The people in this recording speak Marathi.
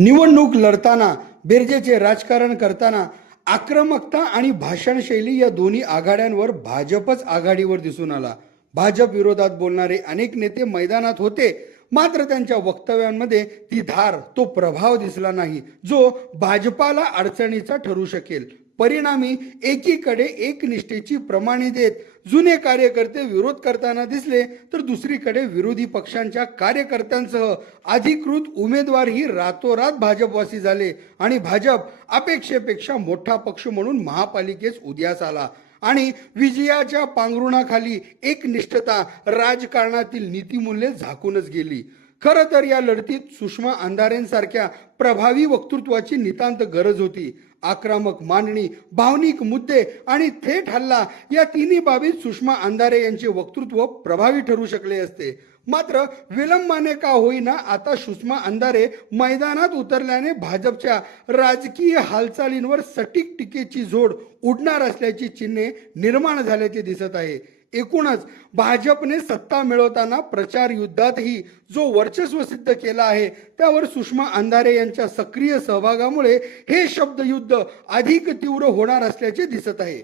निवडणूक लढताना बेरजेचे राजकारण करताना आक्रमकता आणि भाषणशैली या दोन्ही आघाड्यांवर भाजपच आघाडीवर दिसून आला. भाजप विरोधात बोलणारे अनेक नेते मैदानात होते, मात्र त्यांच्या वक्तव्यांमध्ये ती धार, तो प्रभाव दिसला नाही जो भाजपाला अडचणीचा ठरू शकेल. परिणामी एकीकडे एकनिष्ठेची प्रमाणे देत जुने कार्यकर्ते विरोध करताना दिसले, तर दुसरीकडे विरोधी पक्षांच्या कार्यकर्त्यांसह अधिकृत उमेदवारही रातोरात भाजपवासी झाले आणि भाजप अपेक्षेपेक्षा मोठा पक्ष म्हणून महापालिकेस उदयास आला आणि विजयाच्या पांघरुणाखाली एकनिष्ठता राजकारणातील नीतिमूल्ये झाकूनच गेली. खरं तर या लढतीत सुषमा अंधारेंसारख्या प्रभावी वक्तृत्वाची नितांत गरज होती. आक्रमक मांडणी, भावनिक मुद्दे आणि थेट हल्ला या तिन्ही बाबीत सुषमा अंधारे यांचे वक्तृत्व प्रभावी ठरू शकले असते. मात्र विलंबाने का होईना आता सुषमा अंधारे मैदानात उतरल्याने भाजपच्या राजकीय हालचालींवर सटीक टीकेची झोड उडणार असल्याची चिन्हे निर्माण झाल्याचे दिसत आहे. एकूणच भाजपने सत्ता मिळवताना प्रचार युद्धातही जो वर्चस्व सिद्ध केला आहे, त्यावर सुषमा अंधारे यांच्या सक्रिय सहभागामुळे हे शब्दयुद्ध अधिक तीव्र होणार असल्याचे दिसत आहे.